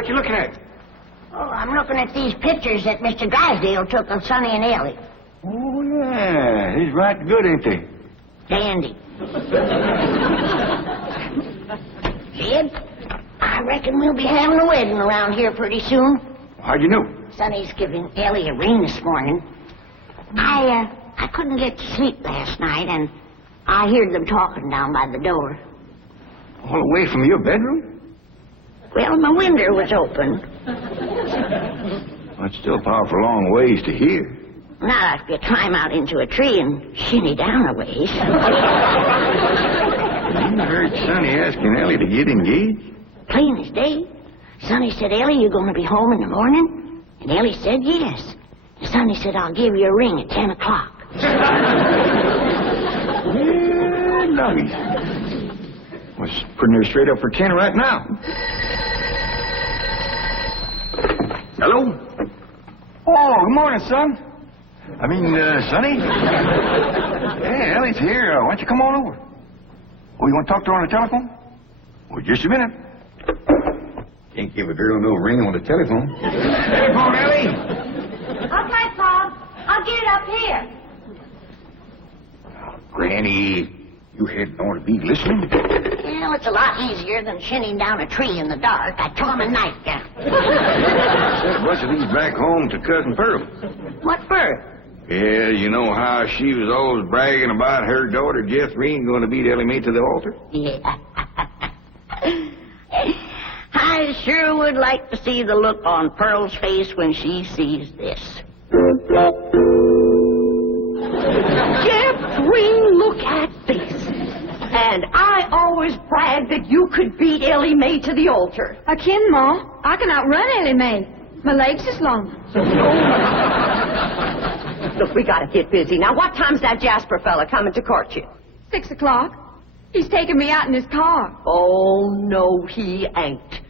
what you looking at? Oh, I'm looking at these pictures that Mr. Drysdale took of Sonny and Elly. Oh, yeah. He's right good, ain't they? Dandy. Jed, I reckon we'll be having a wedding around here pretty soon. How'd you know? Sonny's giving Elly a ring this morning. I couldn't get to sleep last night, and I heard them talking down by the door. All away from your bedroom? Well, my window was open. That's still a powerful long ways to hear. Not if you climb out into a tree and shinny down a ways. You heard Sonny asking Elly to get engaged? Plain as day. Sonny said, Elly, you going to be home in the morning? And Elly said, yes. And Sonny said, I'll give you a ring at 10 o'clock. Yeah, nuggies. Was putting her straight up for 10 right now. Hello? Oh, good morning, son. I mean, Sonny? Hey, Elly's here. Why don't you come on over? Oh, you want to talk to her on the telephone? Well, just a minute. Can't give a girl no ring on the telephone. Telephone, Elly? Okay, Pop. I'll get it up here. Oh, Granny, you hadn't ought to be listening. Well, it's a lot easier than shinning down a tree in the dark. I took my nightgown. Sent a bunch of these back home to Cousin Pearl. What for? Yeah, you know how she was always bragging about her daughter, Jethrine, going to beat Elly May to the altar? Yeah. I sure would like to see the look on Pearl's face when she sees this. Jethrine, look at this. And I always bragged that you could beat Elly May to the altar. I can, Ma. I can outrun Elly May. My legs is long. Look, we gotta get busy. Now, what time's that Jasper fella coming to court you? 6 o'clock. He's taking me out in his car. Oh, no, he ain't.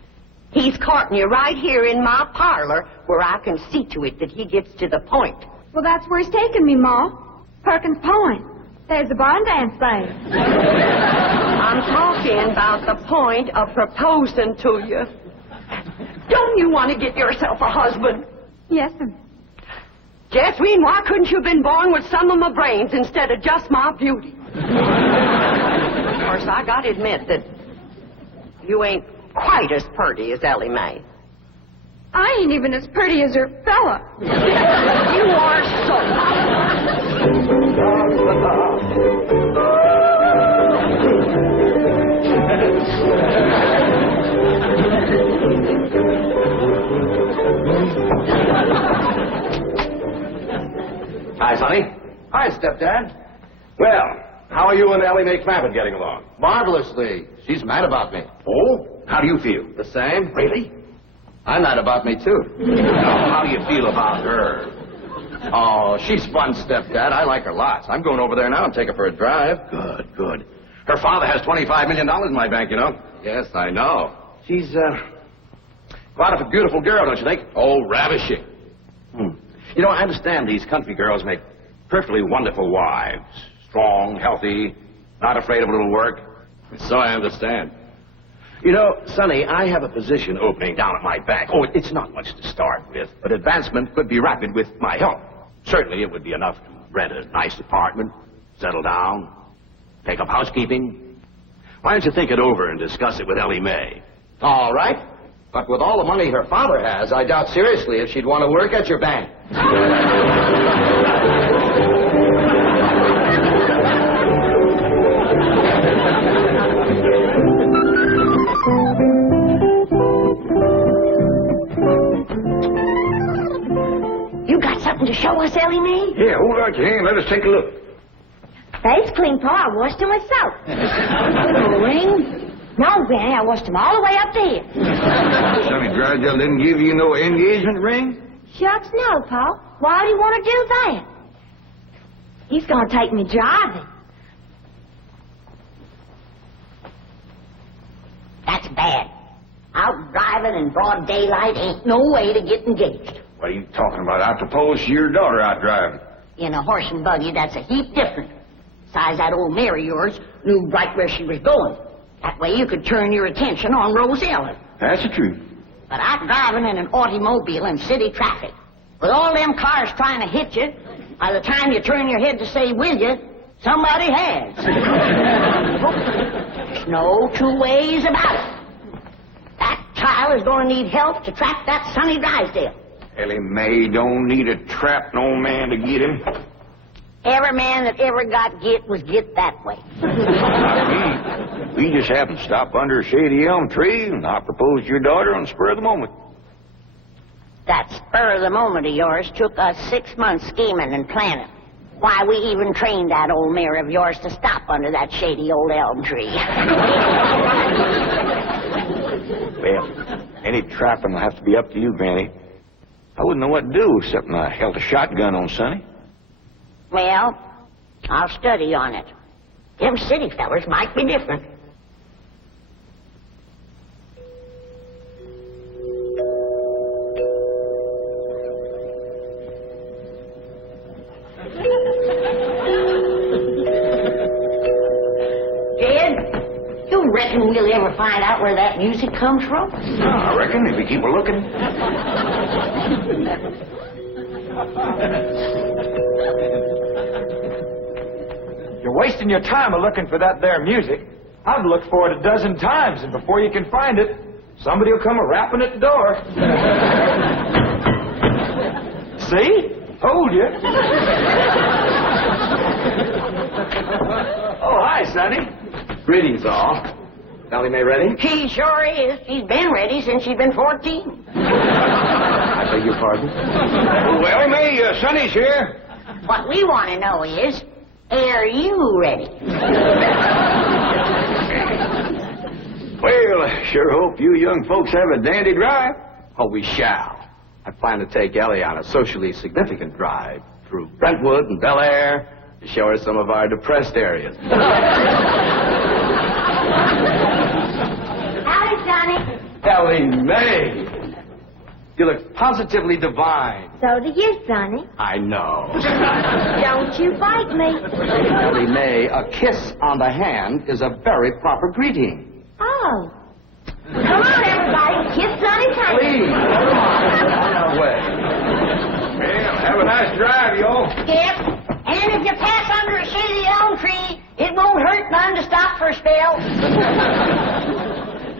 He's courting you right here in my parlor where I can see to it that he gets to the point. Well, that's where he's taking me, Ma. Perkins Point. There's the barn dance there. I'm talking about the point of proposing to you. Don't you want to get yourself a husband? Yes, sir. Jethrine, why couldn't you have been born with some of my brains instead of just my beauty? Of course, I gotta admit that you ain't quite as pretty as Elly May. I ain't even as pretty as her fella. You are so... Hi, Sonny. Hi, Stepdad. Well, how are you and Elly May Clampett getting along? Marvelously. She's mad about me. Oh? How do you feel? The same? Really? I'm mad about me, too. Now, how do you feel about her? Oh, she's fun, Stepdad. I like her lots. I'm going over there now and take her for a drive. Good, good. Her father has $25 million in my bank, you know. Yes, I know. She's, quite a beautiful girl, don't you think? Oh, ravishing. You know, I understand these country girls make perfectly wonderful wives. Strong, healthy, not afraid of a little work. So I understand. You know, Sonny, I have a position opening down at my bank. Oh, it's not much to start with, but advancement could be rapid with my help. Certainly it would be enough to rent a nice apartment, settle down, take up housekeeping. Why don't you think it over and discuss it with Elly May? All right. But with all the money her father has, I doubt seriously if she'd want to work at your bank. You got something to show us, Elly May? Yeah, hold on your hand. Let us take a look. Face clean, Pa. I washed them myself. A ring? No, Granny, I washed them all the way up to here. Sonny Drysdale didn't give you no engagement ring? Shucks, no, Pa. Why do you want to do that? He's going to take me driving. That's bad. Out driving in broad daylight ain't no way to get engaged. What are you talking about? I proposed to your daughter out driving. In a horse and buggy, that's a heap different. Besides, that old mare of yours knew right where she was going. That way you could turn your attention on Rose Ellen. That's the truth. But I'm driving in an automobile in city traffic. With all them cars trying to hit you, by the time you turn your head to say, will you, somebody has. There's no two ways about it. That child is going to need help to track that Sonny Drysdale. Elly May don't need to trap no man to get him. Every man that ever got get was get that way. We just happened to stop under a shady elm tree, and I proposed to your daughter on the spur of the moment. That spur of the moment of yours took us 6 months scheming and planning. Why, we even trained that old mare of yours to stop under that shady old elm tree. Well, any trapping will have to be up to you, Granny. I wouldn't know what to do except I held a shotgun on Sonny. Well, I'll study on it. Them city fellers might be different. Jed, you reckon we'll ever find out where that music comes from? I reckon if we keep a looking. You're wasting your time looking for that there music. I've looked for it a dozen times, and before you can find it, somebody will come a-rapping at the door. See? Told you. Oh, hi, Sonny. Greetings, all. Elly May ready? She sure is. She's been ready since she's been 14. I beg your pardon? Well, Elly May, Sonny's here. What we want to know is, are you ready? Well, I sure hope you young folks have a dandy drive. Oh, we shall. I plan to take Elly on a socially significant drive through Brentwood and Bel Air to show her some of our depressed areas. Howdy, Sonny. Elly May. You look positively divine. So do you, Sonny. I know. Don't you bite me. Elly May, a kiss on the hand is a very proper greeting. Oh. Come on, everybody. Kiss Sonny's hand. Please, on our way. Well, have a nice drive, y'all. Yep. And if you pass under a shady elm tree, it won't hurt none to stop for a spell.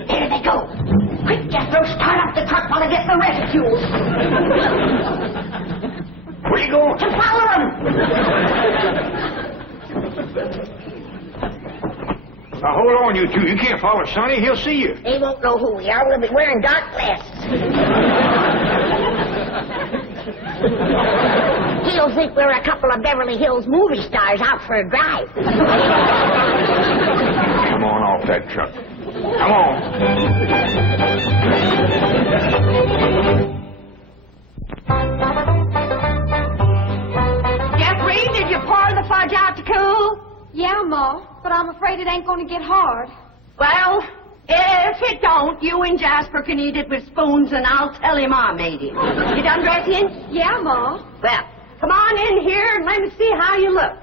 There they go. Quick, Jethro, start up the truck while I get the residue. Where you going? To follow them. Now, hold on, you two. You can't follow Sonny. He'll see you. They won't know who we are. We'll be wearing dark glasses. He'll think we're a couple of Beverly Hills movie stars out for a drive. Come on off that truck. Come on. Jethrine, did you pour the fudge out to cool? Yeah, Ma, but I'm afraid it ain't going to get hard. Well, if it don't, you and Jasper can eat it with spoons, and I'll tell him I made it. You done dressing? Yeah, Ma. Well, come on in here and let me see how you look.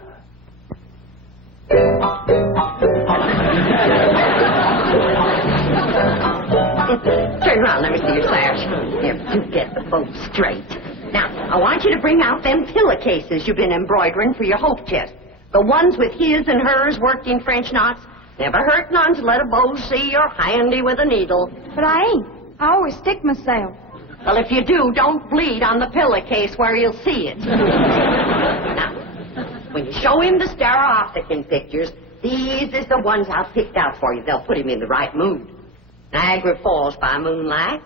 Turn around, let me see your sash. There, do get the bow straight. Now, I want you to bring out them pillowcases you've been embroidering for your hope chest. The ones with his and hers worked in French knots. Never hurt none to let a beau see you're handy with a needle. But I ain't. I always stick myself. Well, if you do, don't bleed on the pillowcase where you'll see it. Now, when you show him the stereopticon pictures, these is the ones I've picked out for you. They'll put him in the right mood. Niagara Falls by moonlight,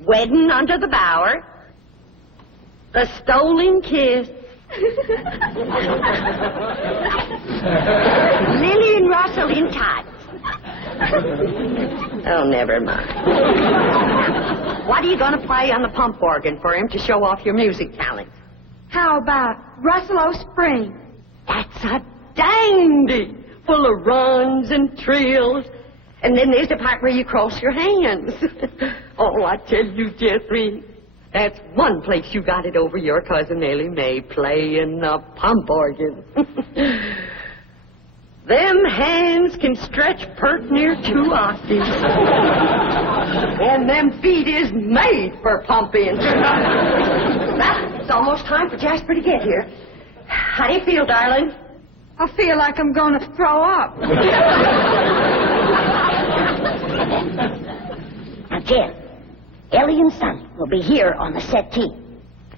Wedding under the Bower, The Stolen Kiss, Lily and Russell in tights. Oh, never mind. What are you going to play on the pump organ for him to show off your music talent? How about Russell O'Spring? That's a dandy, full of runs and trills. And then there's the part where you cross your hands. Oh, I tell you, Jethrine, that's one place you got it over your cousin Elly May, playing the pump organ. Them hands can stretch pert near 2 octaves. And them feet is made for pumping. Well, it's almost time for Jasper to get here. How do you feel, darling? I feel like I'm going to throw up. Now, Jen, Elly and Sonny will be here on the settee.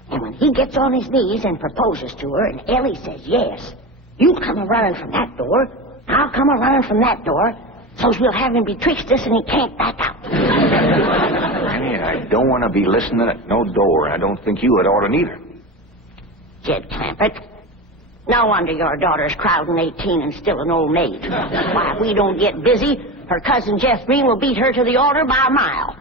And when he gets on his knees and proposes to her, and Elly says yes, you come a-running from that door, I'll come a-running from that door, so's we'll have him betwixt us and he can't back out. Honey, I don't want to be listening at no door. I don't think you had ought to neither. Jed Clampett, no wonder your daughter's crowding 18 and still an old maid. Why, if we don't get busy, her cousin Jethrine will beat her to the altar by a mile.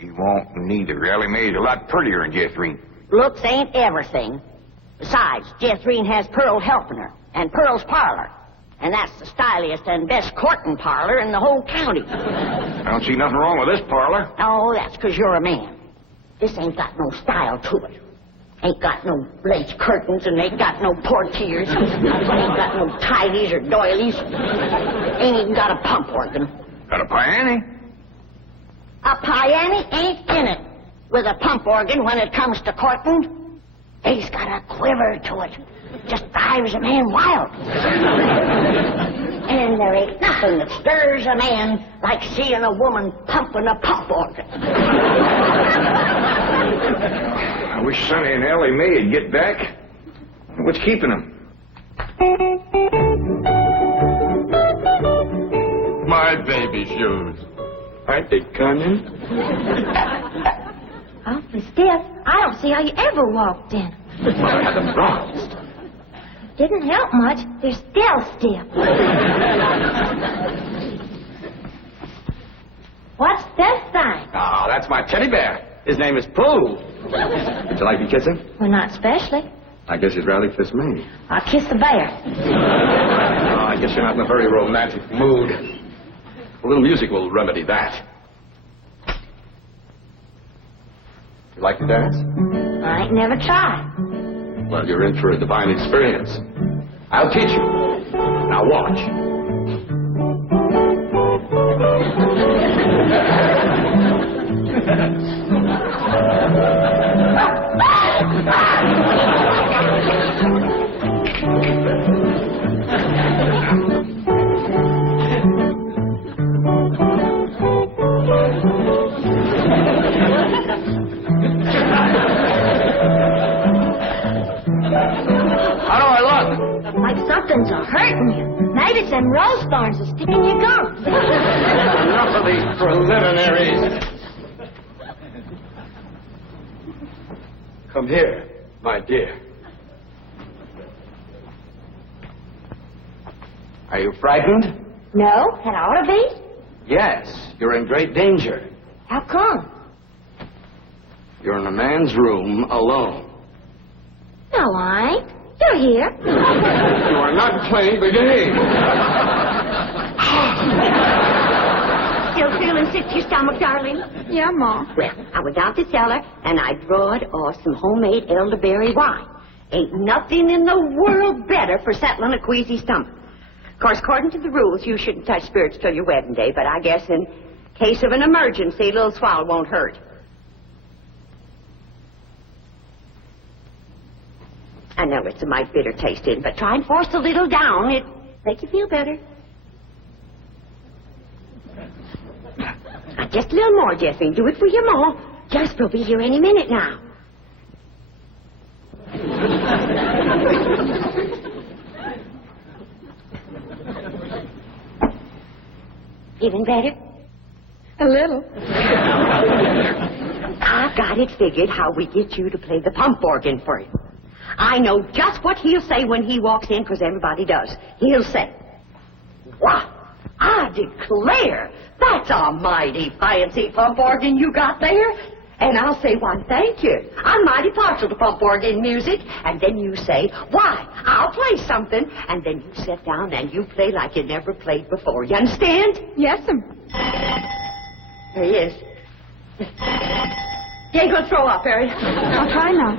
She won't neither. Elly May's a lot prettier than Jethrine. Looks ain't everything. Besides, Jethrine has Pearl helping her, and Pearl's parlor. And that's the styliest and best courting parlor in the whole county. I don't see nothing wrong with this parlor. Oh, that's 'cause you're a man. This ain't got no style to it. Ain't got no lace curtains and ain't got no portieres. Ain't got no tidies or doilies. Ain't even got a pump organ. Got a piano? A piano ain't in it with a pump organ when it comes to courting. He's got a quiver to it. Just drives a man wild. And there ain't nothing that stirs a man like seeing a woman pumping a pump organ. I wish Sonny and Elly May would get back. What's keeping them? My baby shoes. Aren't they cunning? Awfully stiff. I don't see how you ever walked in. Well, I had them bronzed. Didn't help much. They're still stiff. What's this thing? Oh, that's my teddy bear. His name is Pooh. Would you like to kiss him? Well, not especially. I guess you'd rather kiss me. I'll kiss the bear. Oh, I guess you're not in a very romantic mood. A little music will remedy that. You like to dance? I ain't never tried. Well, you're in for a divine experience. I'll teach you. Now watch. Like something's hurting you. Maybe some rose thorns are sticking your gums. Enough of these preliminaries. Come here, my dear. Are you frightened? No, it ought to be. Yes, you're in great danger. How come? You're in a man's room alone. No, I ain't. You're here. You are not playing the game. Still feeling sick to your stomach, darling? Yeah, Ma. Well, I went down to the cellar and I drawed off some homemade elderberry wine. Ain't nothing in the world better for settling a queasy stomach. Of course, according to the rules, you shouldn't touch spirits till your wedding day, but I guess in case of an emergency, a little swallow won't hurt. I know it's a mite bitter tasting, but try and force a little down. It'll make you feel better. Now, just a little more, Jethrine. Do it for your ma. Jasper will be here any minute now. Feeling better? A little. I've got it figured how we get you to play the pump organ for you. I know just what he'll say when he walks in, because everybody does. He'll say, "Wow, I declare, that's a mighty fancy pump organ you got there." And I'll say, "Why, thank you. I'm mighty partial to pump organ music." And then you say, "Why, I'll play something." And then you sit down and you play like you never played before. You understand? Yes'm. There he is. You ain't gonna throw up, Harry. I'll try not.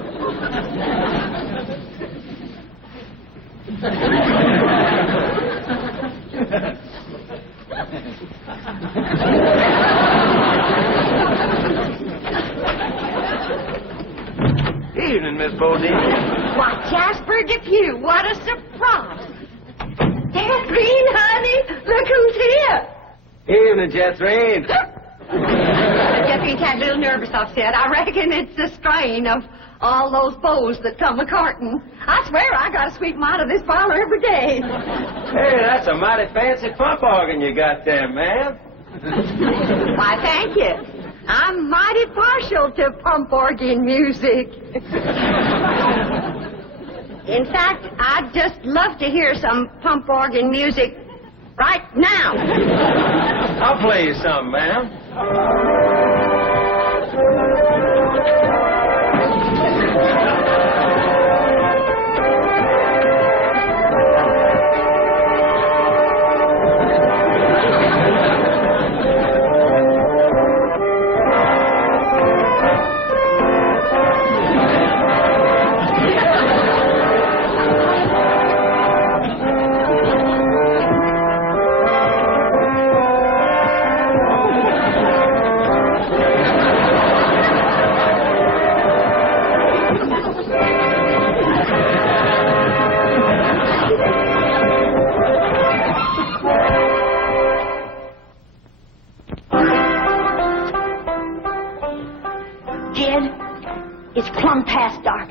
evening, Jethrine. Jethrine got a little nervous, I've said. I reckon it's the strain of all those beaux that come a-courting. I swear I gotta sweep them out of this parlor every day. Hey, that's a mighty fancy pump organ you got there, ma'am. Why, thank you. I'm mighty partial to pump organ music. In fact, I'd just love to hear some pump organ music right now. I'll play you some, ma'am.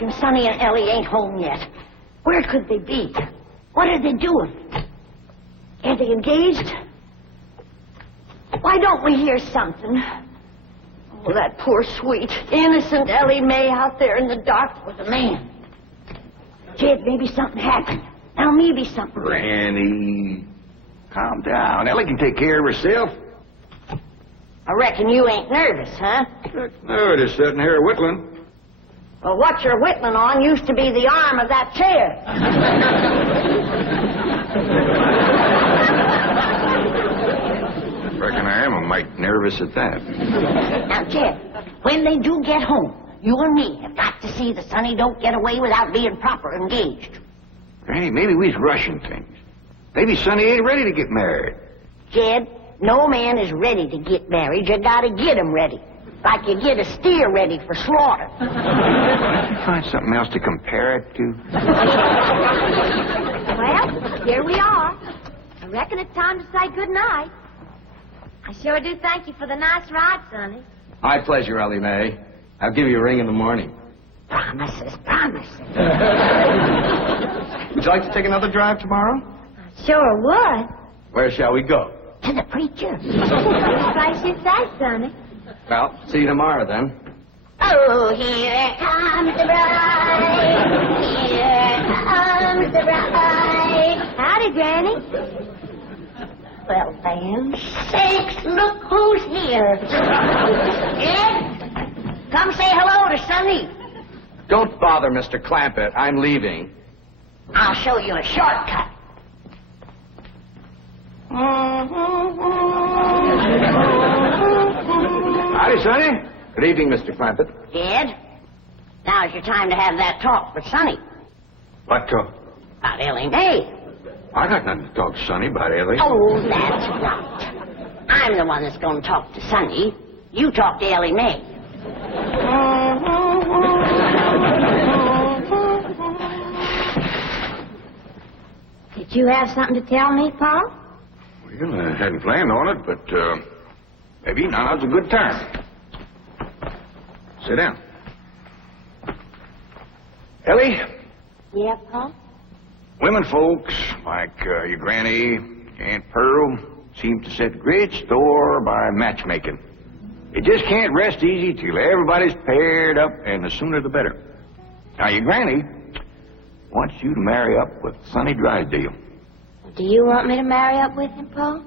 And Sonny and Elly ain't home yet. Where could they be? What are they doing? Are they engaged? Why don't we hear something? Oh, that poor, sweet, innocent Elly May out there in the dark with a man. Jed, maybe something happened. Now maybe something. Granny, calm down. Elly can take care of herself. I reckon you ain't nervous, huh? No, just sitting here whittling. Well, what you're whittling on used to be the arm of that chair. Reckon I am a mite nervous at that. Now, Jed, when they do get home, you and me have got to see that Sonny don't get away without being proper engaged. Granny, maybe we's rushing things. Maybe Sonny ain't ready to get married. Jed, no man is ready to get married. You gotta get him ready. Like you get a steer ready for slaughter. Can't you find something else to compare it to? Well, here we are. I reckon it's time to say good night. I sure do thank you for the nice ride, Sonny. My pleasure, Elly May. I'll give you a ring in the morning. Promises, promises. Would you like to take another drive tomorrow? I sure would. Where shall we go? To the preacher. Any place you say, Sonny. Well, see you tomorrow, then. Oh, here comes the bride. Here comes the bride. Howdy, Granny. Well, then, sakes, look who's here. Ed, come say hello to Sonny. Don't bother, Mr. Clampett. I'm leaving. I'll show you a shortcut. Howdy, Sonny. Good evening, Mr. Clampett. Ed, now's your time to have that talk with Sonny. What talk? About Elly May. I got nothing to talk to Sonny about, Elly. Oh, that's right. I'm the one that's going to talk to Sonny. You talk to Elly May. Did you have something to tell me, Paul? Well, I hadn't planned on it, but maybe now's a good time. Sit down. Elly, Yeah, Paul? women folks like your granny, Aunt Pearl, seem to set great store by matchmaking. They just can't rest easy till everybody's paired up, and the sooner the better. Now, your granny wants you to marry up with Sonny Drysdale. Do you want me to marry up with him, Paul?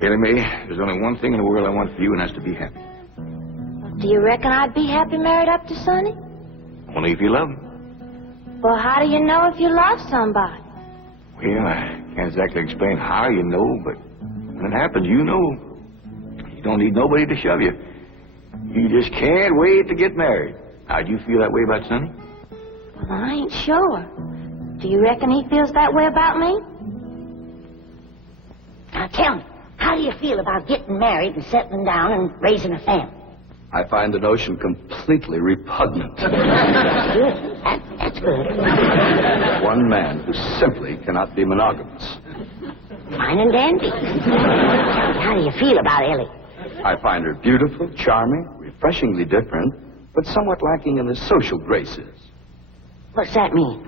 Elly May, there's only one thing in the world I want for you, and that's to be happy. Do you reckon I'd be happy married up to Sonny? Only if you love him. Well, how do you know if you love somebody? Well, I can't exactly explain how you know, but when it happens, you know. You don't need nobody to shove you. You just can't wait to get married. Now, do you feel that way about Sonny? Well, I ain't sure. Do you reckon he feels that way about me? Now, tell me, how do you feel about getting married and settling down and raising a family? I find the notion completely repugnant. Good. That's good. One man who simply cannot be monogamous. Fine and dandy. How do you feel about Elly? I find her beautiful, charming, refreshingly different, but somewhat lacking in the social graces. What's that mean?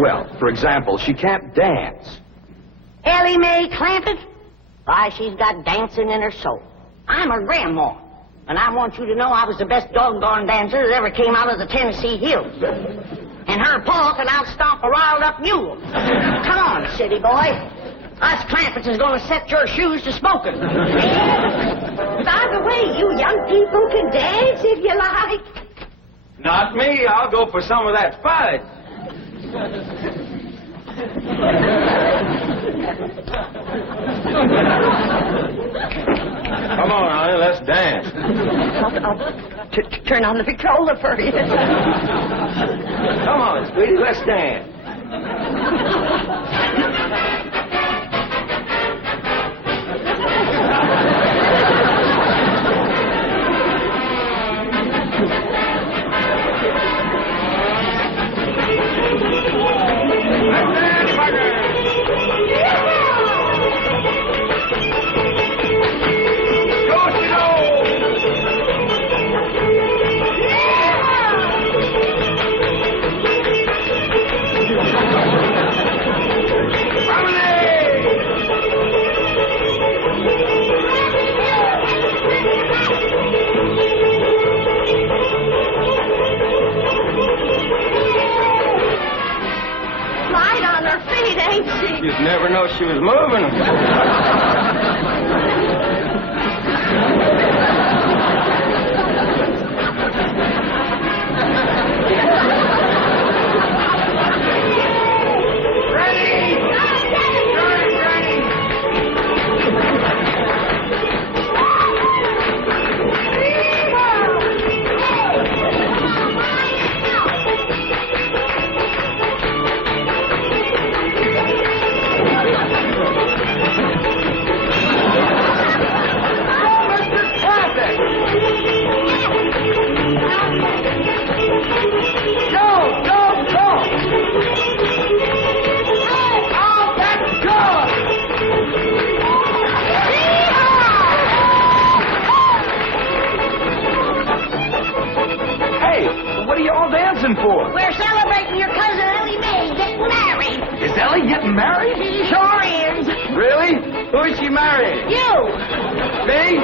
Well, for example, she can't dance. Elly May Clampett? Why, she's got dancing in her soul. I'm her grandma, and I want you to know I was the best doggone dancer that ever came out of the Tennessee hills. And her paw can outstomp a riled-up mule. Come on, city boy. Us Clampetts is going to set your shoes to smoking. By the way, you young people can dance if you like. Not me. I'll go for some of that fudge. Come on, honey, let's dance. I'll turn on the Victrola for you. Come on, sweetie, let's dance. You'd never know she was moving. For? We're celebrating your cousin Elly May getting married. Is Elly getting married? She sure is. Really? Who is she marrying? You. Me?